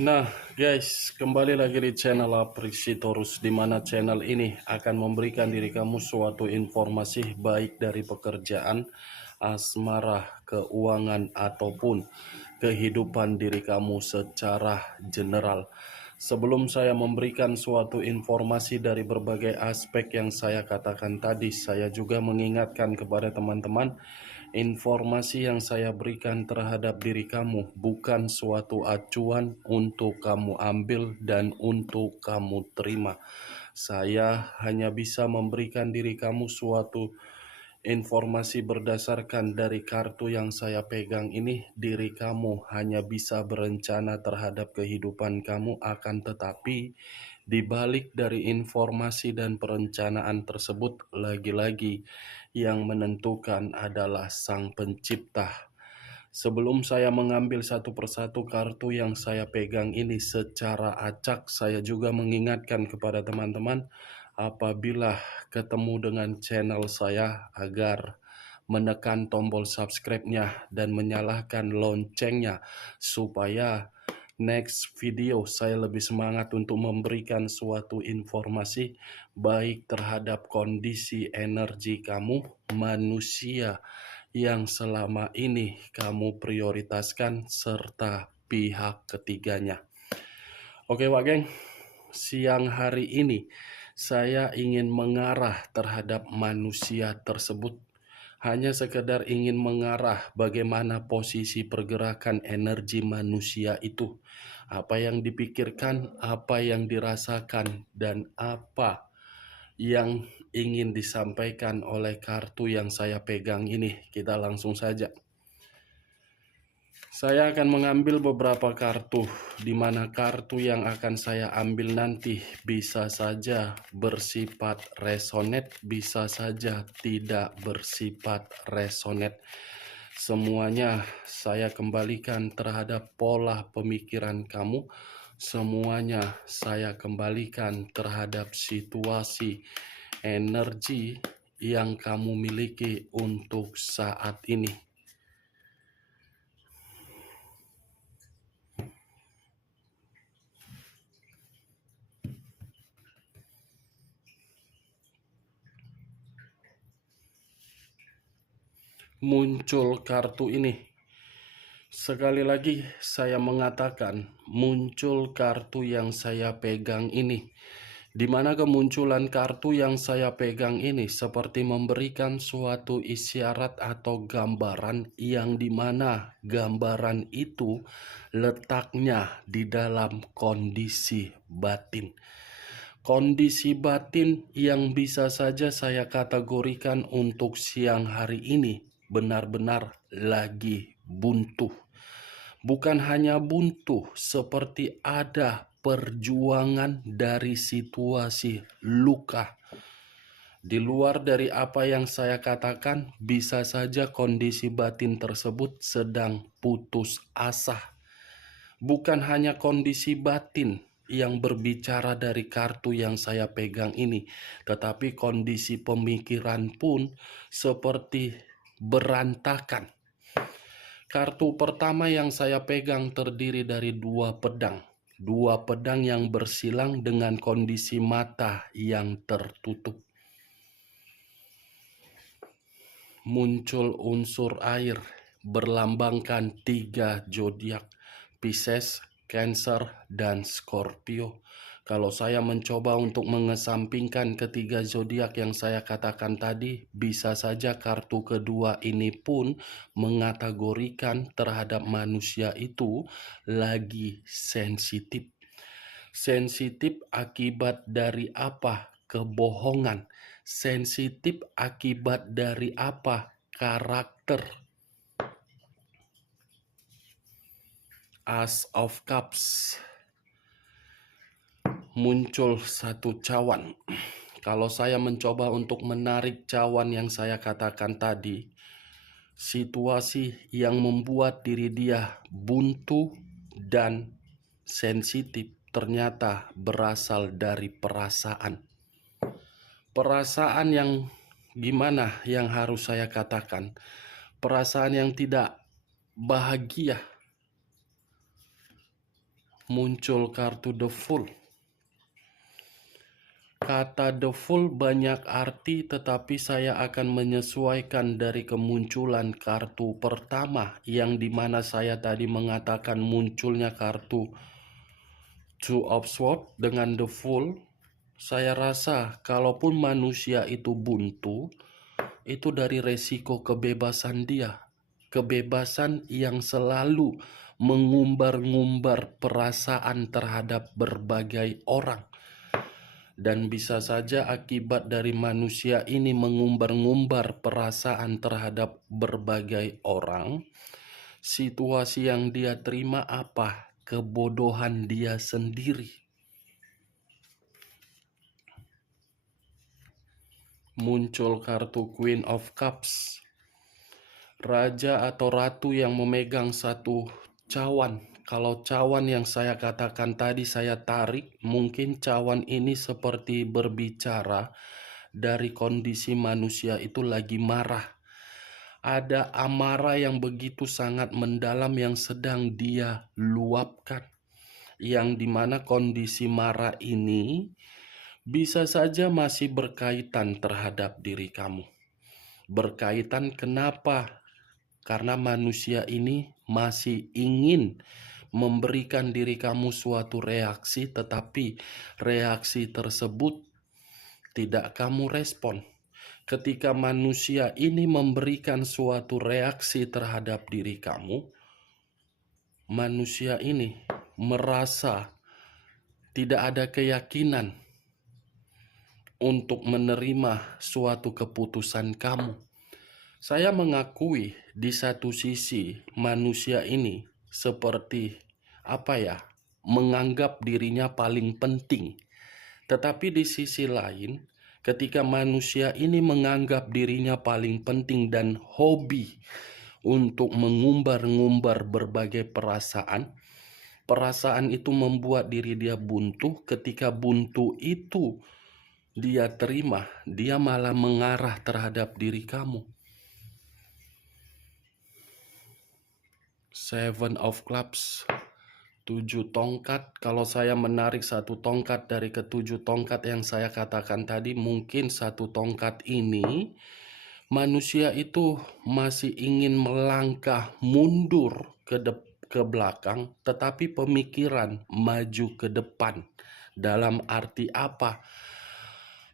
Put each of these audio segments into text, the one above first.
Nah, guys, kembali lagi di channel Aprisitorus, di mana channel ini akan memberikan diri kamu suatu informasi baik dari pekerjaan, asmara, keuangan, ataupun kehidupan diri kamu secara general. Sebelum saya memberikan suatu informasi dari berbagai aspek yang saya katakan tadi, saya juga mengingatkan kepada teman-teman, informasi yang saya berikan terhadap diri kamu bukan suatu acuan untuk kamu ambil dan untuk kamu terima. Saya hanya bisa memberikan diri kamu suatu informasi berdasarkan dari kartu yang saya pegang ini. Diri kamu hanya bisa berencana terhadap kehidupan kamu, akan tetapi di balik dari informasi dan perencanaan tersebut, lagi-lagi yang menentukan adalah Sang Pencipta. Sebelum saya mengambil satu persatu kartu yang saya pegang ini secara acak, saya juga mengingatkan kepada teman-teman apabila ketemu dengan channel saya agar menekan tombol subscribe-nya dan menyalakan loncengnya supaya next video saya lebih semangat untuk memberikan suatu informasi baik terhadap kondisi energi kamu, manusia yang selama ini kamu prioritaskan, serta pihak ketiganya. Oke Wak Geng, siang hari ini saya ingin mengarah terhadap manusia tersebut. Hanya sekedar ingin mengarah bagaimana posisi pergerakan energi manusia itu. Apa yang dipikirkan, apa yang dirasakan, dan apa yang ingin disampaikan oleh kartu yang saya pegang ini. Kita langsung saja. Saya akan mengambil beberapa kartu, di mana kartu yang akan saya ambil nanti bisa saja bersifat resonate, bisa saja tidak bersifat resonate. Semuanya saya kembalikan terhadap pola pemikiran kamu. Semuanya saya kembalikan terhadap situasi energi yang kamu miliki untuk saat ini. Muncul kartu ini. Sekali lagi saya mengatakan, muncul kartu yang saya pegang ini. Di mana kemunculan kartu yang saya pegang ini seperti memberikan suatu isyarat atau gambaran, yang dimana gambaran itu letaknya di dalam kondisi batin. Kondisi batin yang bisa saja saya kategorikan untuk siang hari ini benar-benar lagi buntu. Bukan hanya buntu, seperti ada perjuangan dari situasi luka. Di luar dari apa yang saya katakan, bisa saja kondisi batin tersebut sedang putus asa. Bukan hanya kondisi batin yang berbicara dari kartu yang saya pegang ini, tetapi kondisi pemikiran pun seperti berantakan. Kartu pertama yang saya pegang terdiri dari dua pedang. Dua pedang yang bersilang dengan kondisi mata yang tertutup. Muncul unsur air berlambangkan 3 zodiak, Pisces, Cancer, dan Scorpio. Kalau saya mencoba untuk mengesampingkan ketiga zodiak yang saya katakan tadi, bisa saja kartu kedua ini pun mengategorikan terhadap manusia itu lagi sensitif. Sensitif akibat dari apa? Kebohongan. Sensitif akibat dari apa? Karakter. As of Cups. Muncul satu cawan. Kalau saya mencoba untuk menarik cawan yang saya katakan tadi, situasi yang membuat diri dia buntu dan sensitif ternyata berasal dari perasaan. Perasaan yang gimana yang harus saya katakan? Perasaan yang tidak bahagia. muncul kartu The Fool. Kata The Fool banyak arti, tetapi saya akan menyesuaikan dari kemunculan kartu pertama, yang dimana saya tadi mengatakan munculnya kartu Two of Swords dengan The Fool. Saya rasa kalaupun manusia itu buntu, itu dari resiko kebebasan dia. Kebebasan yang selalu mengumbar-ngumbar perasaan terhadap berbagai orang. Dan bisa saja akibat dari manusia ini mengumbar-ngumbar perasaan terhadap berbagai orang, situasi yang dia terima apa? Kebodohan dia sendiri. Muncul kartu Queen of Cups. Raja atau ratu yang memegang satu cawan. Kalau cawan yang saya katakan tadi saya tarik, mungkin cawan ini seperti berbicara dari kondisi manusia itu lagi marah. Ada amarah yang begitu sangat mendalam yang sedang dia luapkan. Yang dimana kondisi marah ini bisa saja masih berkaitan terhadap diri kamu. Berkaitan kenapa? Karena manusia ini masih ingin memberikan diri kamu suatu reaksi, tetapi reaksi tersebut tidak kamu respon. Ketika manusia ini memberikan suatu reaksi terhadap diri kamu, manusia ini merasa tidak ada keyakinan untuk menerima suatu keputusan kamu. Saya mengakui di satu sisi manusia ini seperti menganggap dirinya paling penting. Tetapi di sisi lain, ketika manusia ini menganggap dirinya paling penting dan hobi untuk mengumbar-ngumbar berbagai perasaan, perasaan itu membuat diri dia buntu. Ketika buntu itu dia terima, dia malah mengarah terhadap diri kamu. Seven of Clubs, 7 tongkat. Kalau saya menarik satu tongkat dari ketujuh tongkat yang saya katakan tadi, mungkin satu tongkat ini manusia itu masih ingin melangkah mundur ke belakang, tetapi pemikiran maju ke depan. Dalam arti apa?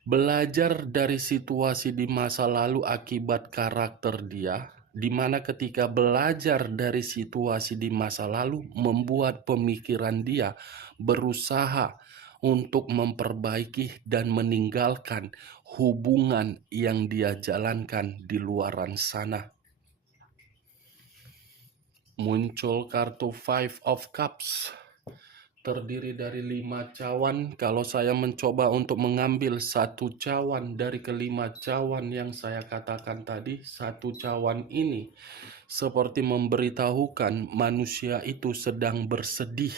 Belajar dari situasi di masa lalu akibat karakter dia, di mana ketika belajar dari situasi di masa lalu membuat pemikiran dia berusaha untuk memperbaiki dan meninggalkan hubungan yang dia jalankan di luaran sana. Muncul kartu Five of Cups, terdiri dari 5 cawan. Kalau saya mencoba untuk mengambil satu cawan dari kelima cawan yang saya katakan tadi, satu cawan ini seperti memberitahukan manusia itu sedang bersedih.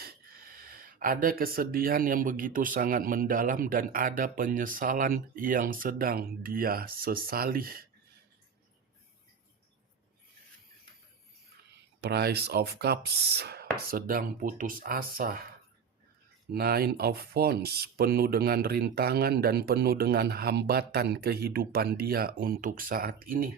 Ada kesedihan yang begitu sangat mendalam dan ada penyesalan yang sedang dia sesali. Price of Cups, sedang putus asa. Nine of Wands, penuh dengan rintangan dan penuh dengan hambatan kehidupan dia untuk saat ini.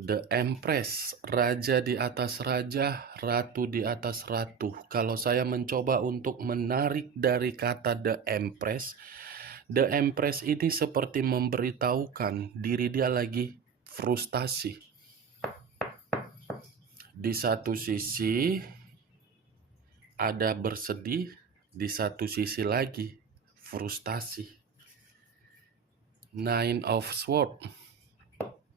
The Empress, raja di atas raja, ratu di atas ratu. Kalau saya mencoba untuk menarik dari kata The Empress ini seperti memberitahukan diri dia lagi frustasi. Di satu sisi ada bersedih, di satu sisi lagi frustasi. Nine of Swords,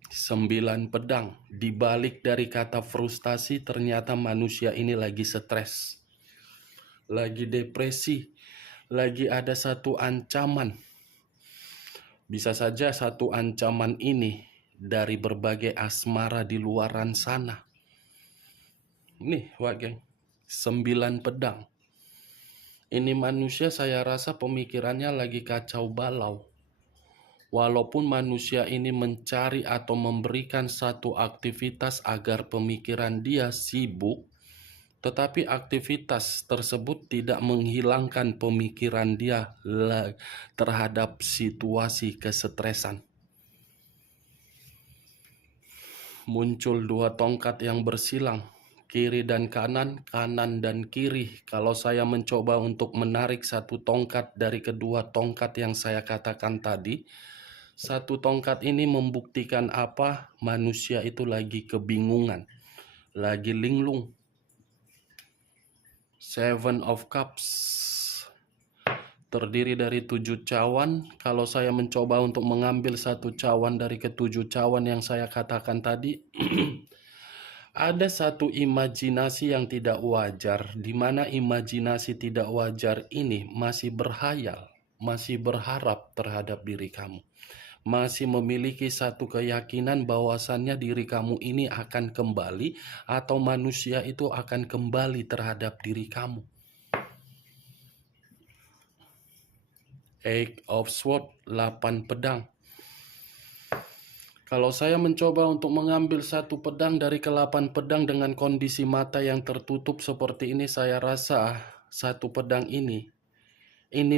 9 pedang. Di balik dari kata frustasi ternyata manusia ini lagi stres, lagi depresi, lagi ada satu ancaman. Bisa saja satu ancaman ini dari berbagai asmara di luaran sana. Nih, wak geng, 9 pedang. Ini manusia saya rasa pemikirannya lagi kacau balau. Walaupun manusia ini mencari atau memberikan satu aktivitas agar pemikiran dia sibuk, tetapi aktivitas tersebut tidak menghilangkan pemikiran dia terhadap situasi kesetresan. Muncul dua tongkat yang bersilang, kiri dan kanan, kanan dan kiri. Kalau saya mencoba untuk menarik satu tongkat dari kedua tongkat yang saya katakan tadi, satu tongkat ini membuktikan apa? Manusia itu lagi kebingungan, lagi linglung. Seven of Cups terdiri dari 7 cawan. Kalau saya mencoba untuk mengambil satu cawan dari ketujuh cawan yang saya katakan tadi, ada satu imajinasi yang tidak wajar, di mana imajinasi tidak wajar ini masih berhayal, masih berharap terhadap diri kamu. Masih memiliki satu keyakinan bahwasannya diri kamu ini akan kembali atau manusia itu akan kembali terhadap diri kamu. Eight of Swords, 8 pedang. Kalau saya mencoba untuk mengambil satu pedang dari ke-8 pedang dengan kondisi mata yang tertutup seperti ini, saya rasa satu pedang ini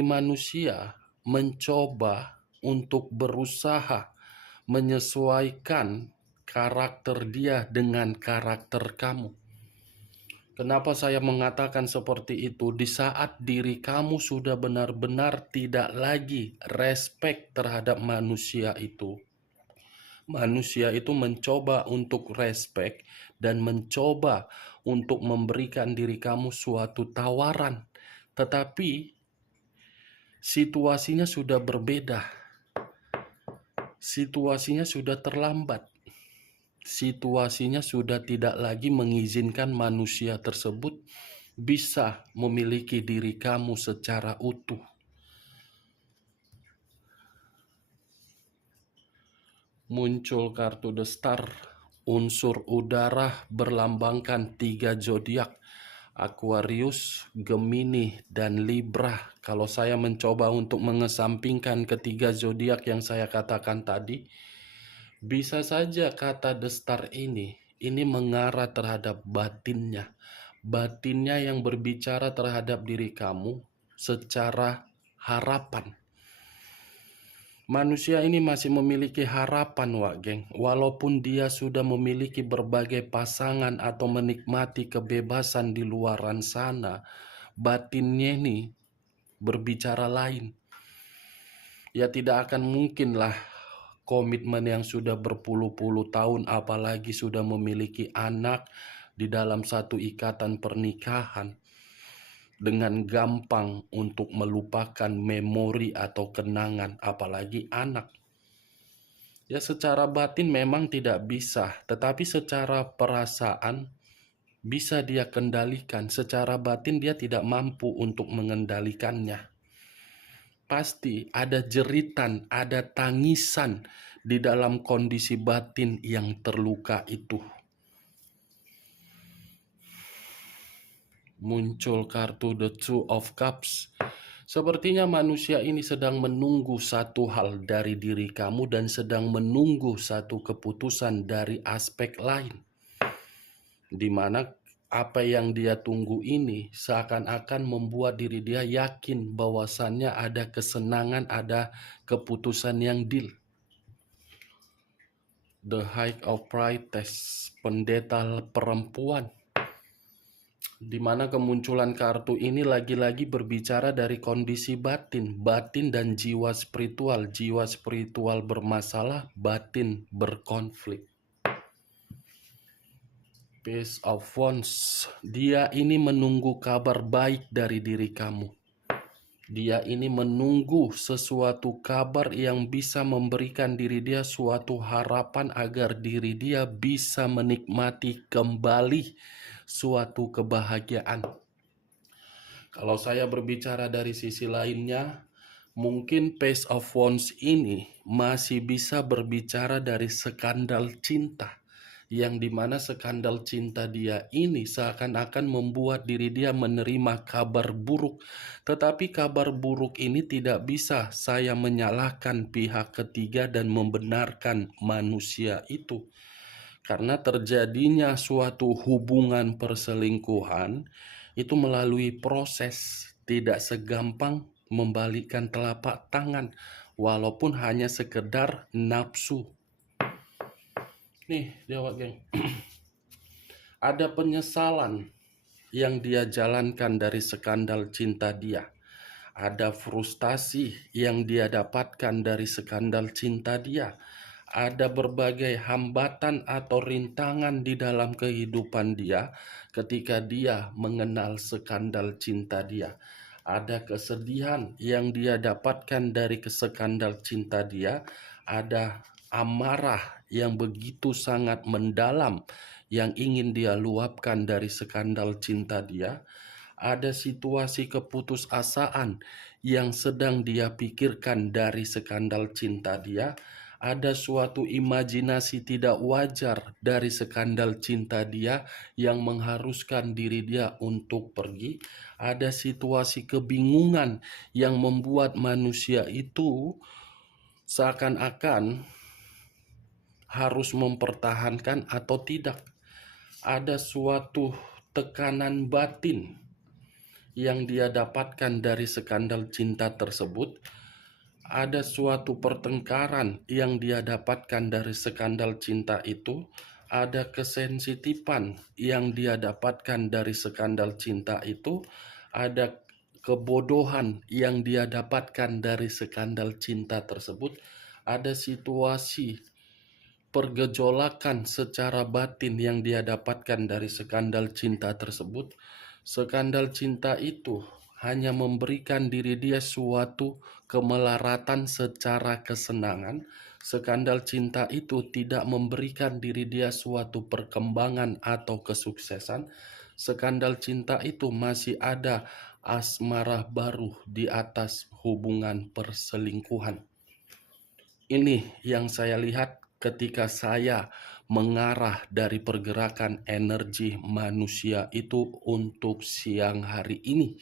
manusia mencoba untuk berusaha menyesuaikan karakter dia dengan karakter kamu. Kenapa saya mengatakan seperti itu? Di saat diri kamu sudah benar-benar tidak lagi respect terhadap manusia itu mencoba untuk respect dan mencoba untuk memberikan diri kamu suatu tawaran. Tetapi situasinya sudah berbeda. Situasinya sudah terlambat. Situasinya sudah tidak lagi mengizinkan manusia tersebut bisa memiliki diri kamu secara utuh. Muncul kartu The Star, unsur udara berlambangkan 3 zodiak, Aquarius, Gemini, dan Libra. Kalau saya mencoba untuk mengesampingkan ketiga zodiak yang saya katakan tadi, bisa saja kata The Star ini mengarah terhadap batinnya. Batinnya yang berbicara terhadap diri kamu secara harapan. Manusia ini masih memiliki harapan, Wak Geng. Walaupun dia sudah memiliki berbagai pasangan atau menikmati kebebasan di luaran sana, batinnya ini berbicara lain. Ya tidak akan mungkinlah komitmen yang sudah berpuluh-puluh tahun, apalagi sudah memiliki anak di dalam satu ikatan pernikahan, dengan gampang untuk melupakan memori atau kenangan, apalagi anak. Ya secara batin memang tidak bisa, tetapi secara perasaan bisa dia kendalikan. Secara batin dia tidak mampu untuk mengendalikannya. Pasti ada jeritan, ada tangisan di dalam kondisi batin yang terluka itu. Muncul kartu The Two of Cups. Sepertinya manusia ini sedang menunggu satu hal dari diri kamu dan sedang menunggu satu keputusan dari aspek lain. Di mana apa yang dia tunggu ini seakan-akan membuat diri dia yakin bahwasannya ada kesenangan, ada keputusan yang deal. The High of Priestess, pendeta perempuan. Di mana kemunculan kartu ini lagi-lagi berbicara dari kondisi batin dan jiwa spiritual. Jiwa spiritual bermasalah, batin berkonflik. Page of Wands, dia ini menunggu kabar baik dari diri kamu. Dia ini menunggu sesuatu kabar yang bisa memberikan diri dia suatu harapan agar diri dia bisa menikmati kembali suatu kebahagiaan. Kalau saya berbicara dari sisi lainnya, mungkin Page of Wands ini masih bisa berbicara dari skandal cinta, yang dimana skandal cinta dia ini seakan-akan membuat diri dia menerima kabar buruk. Tetapi kabar buruk ini tidak bisa saya menyalahkan pihak ketiga dan membenarkan manusia itu. Karena terjadinya suatu hubungan perselingkuhan itu melalui proses, tidak segampang membalikkan telapak tangan walaupun hanya sekedar nafsu. Nih, jawab geng. Ada penyesalan yang dia jalankan dari skandal cinta dia. Ada frustasi yang dia dapatkan dari skandal cinta dia. Ada berbagai hambatan atau rintangan di dalam kehidupan dia ketika dia mengenal skandal cinta dia. Ada kesedihan yang dia dapatkan dari skandal cinta dia. Ada amarah yang begitu sangat mendalam yang ingin dia luapkan dari skandal cinta dia. Ada situasi keputusasaan yang sedang dia pikirkan dari skandal cinta dia. Ada suatu imajinasi tidak wajar dari skandal cinta dia yang mengharuskan diri dia untuk pergi. Ada situasi kebingungan yang membuat manusia itu seakan-akan harus mempertahankan atau tidak. Ada suatu tekanan batin yang dia dapatkan dari skandal cinta tersebut. Ada suatu pertengkaran yang dia dapatkan dari skandal cinta itu. Ada kesensitifan yang dia dapatkan dari skandal cinta itu. Ada kebodohan yang dia dapatkan dari skandal cinta tersebut. Ada situasi pergejolakan secara batin yang dia dapatkan dari skandal cinta tersebut. Skandal cinta itu hanya memberikan diri dia suatu kemelaratan secara kesenangan. Skandal cinta itu tidak memberikan diri dia suatu perkembangan atau kesuksesan. Skandal cinta itu masih ada asmara baru di atas hubungan perselingkuhan. Ini yang saya lihat ketika saya mengarah dari pergerakan energi manusia itu untuk siang hari ini.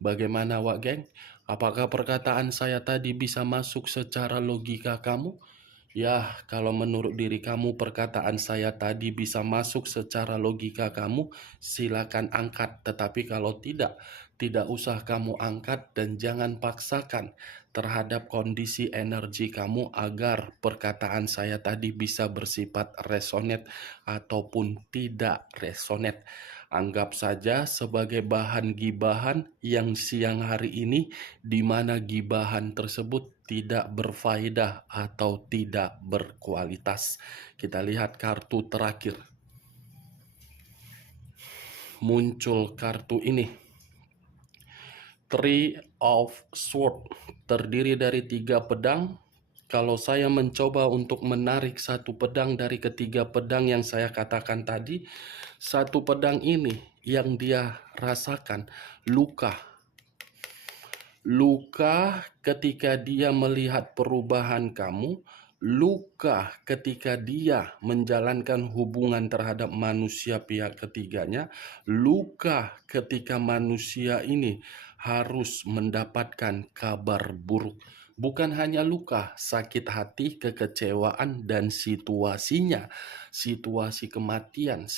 Bagaimana Wak Geng? Apakah perkataan saya tadi bisa masuk secara logika kamu? Ya, kalau menurut diri kamu perkataan saya tadi bisa masuk secara logika kamu, silakan angkat. Tetapi kalau tidak, tidak usah kamu angkat dan jangan paksakan terhadap kondisi energi kamu agar perkataan saya tadi bisa bersifat resonate ataupun tidak resonate. Anggap saja sebagai bahan gibahan yang siang hari ini di mana gibahan tersebut tidak berfaedah atau tidak berkualitas. Kita lihat kartu terakhir. Muncul kartu ini. Three of Swords terdiri dari 3 pedang. Kalau saya mencoba untuk menarik satu pedang dari ketiga pedang yang saya katakan tadi, satu pedang ini yang dia rasakan luka. Luka ketika dia melihat perubahan kamu, luka ketika dia menjalankan hubungan terhadap manusia pihak ketiganya, luka ketika manusia ini harus mendapatkan kabar buruk. Bukan hanya luka, sakit hati, kekecewaan, dan situasinya. Situasi kematian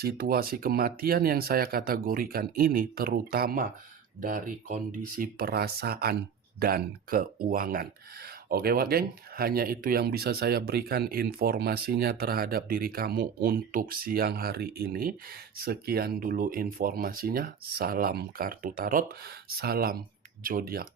yang saya kategorikan ini terutama dari kondisi perasaan dan keuangan. Oke Wak Geng, hanya itu yang bisa saya berikan informasinya terhadap diri kamu untuk siang hari ini. Sekian dulu informasinya. Salam kartu tarot, salam zodiak.